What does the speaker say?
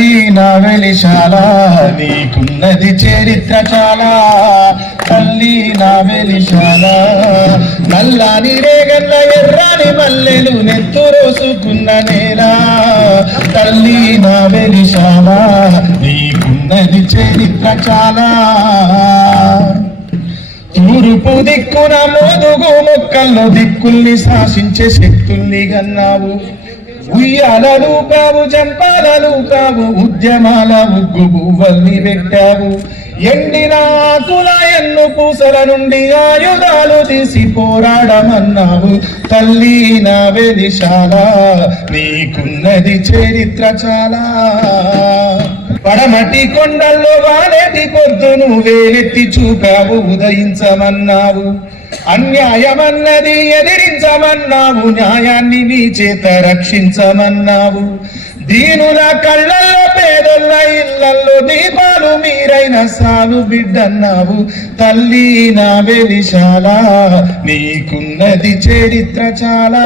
తల్లి నా వెలిశాల నీకున్నది చరిత్ర చాలా. తల్లి నా వెలిశాల నల్లాని రేగల్ల ఎర్రాని మల్లెలు నెత్తు రోసుకున్న నేల. తల్లి నా వెలిశాల నీకున్నది చరిత్ర చాలా. తూర్పు దిక్కున మోదుగు మొక్కల్లో దిక్కుల్ని శాసించే శక్తుల్ని గన్నావు. ఉయ్యాలలు కావు జంపాలలు కావు ఉద్యమాల ముగ్గు పువ్వల్ని పెట్టావు ఎండిన ఆకుల ఎన్ను పూసల నుండి ఆయుధాలు తీసి పోరాడమన్నావు. తల్లి నా వెలిశాల నీకున్నది చరిత్ర చాలా. పడమటి కొండల్లో వాలేటి పొద్దును వేలెత్తి చూపావు ఉదయించమన్నావు. అన్యాయమన్నది ఎదిరించమన్నావు న్యాయాన్ని నీ చేత రక్షించమన్నావు. దీనుల కళ్ళల్లో పేదొల్ల ఇళ్ళల్లో దీపాలు మీరైన సాలు బిడ్డన్నావు. తల్లి నా వెలిశాల నీకున్నది చరిత్ర చాలా.